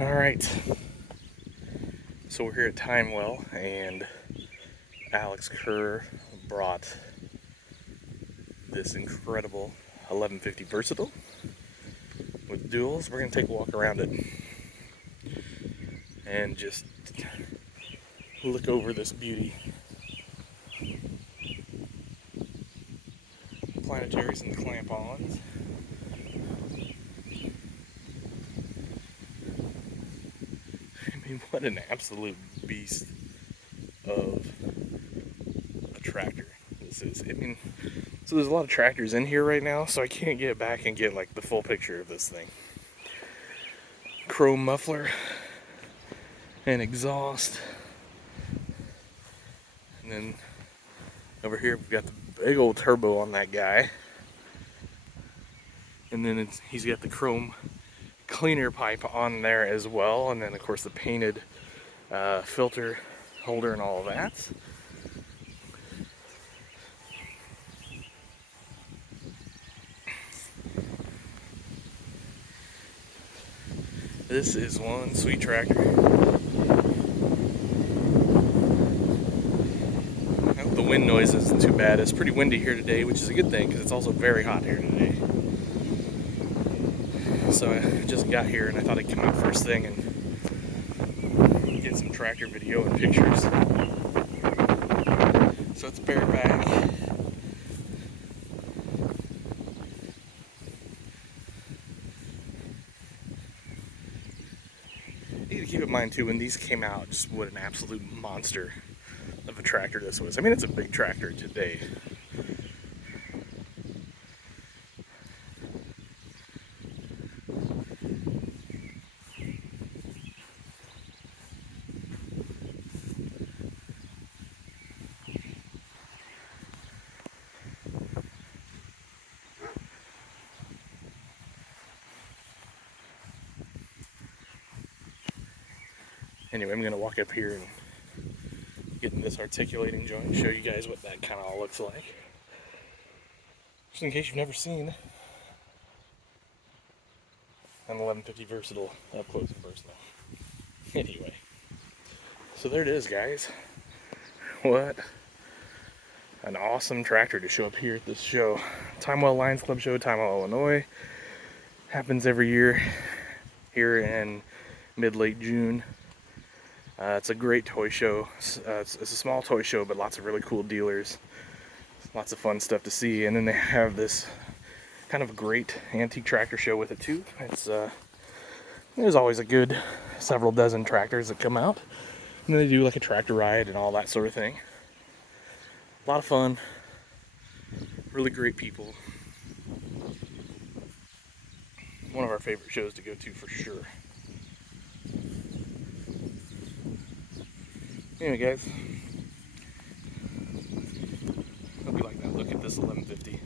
All right, so we're here at Timewell, and Alex Kerr brought this incredible 1150 Versatile with duals. We're gonna take a walk around it and just look over this beauty. Planetaries and the clamp-ons. I mean, what an absolute beast of a tractor this is. I mean, so there's a lot of tractors in here right now, so I can't get back and get like the full picture of this thing. Chrome muffler and exhaust. And then over here we've got the big old turbo on that guy. And then he's got the chrome cleaner pipe on there as well, and then of course the painted filter holder and all of that. This is one sweet tractor. I hope the wind noise isn't too bad. It's pretty windy here today, which is a good thing because it's also very hot here today. So I just got here and I thought I'd come out first thing and get some tractor video and pictures. So it's bareback. You need to keep in mind too, when these came out, just what an absolute monster of a tractor this was. I mean, it's a big tractor today. Anyway, I'm going to walk up here and get in this articulating joint and show you guys what that kind of all looks like. Just in case you've never seen an 1150 Versatile up close and personal. Anyway, so there it is, guys. What an awesome tractor to show up here at this show. Timewell Lions Club Show, Timewell, Illinois. Happens every year here in mid-late June. It's a great toy show. It's a small toy show, but lots of really cool dealers. Lots of fun stuff to see. And then they have this kind of great antique tractor show with it too. There's always a good several dozen tractors that come out. And then they do like a tractor ride and all that sort of thing. A lot of fun. Really great people. One of our favorite shows to go to for sure. Anyway, guys, hope you like that look at this 1150.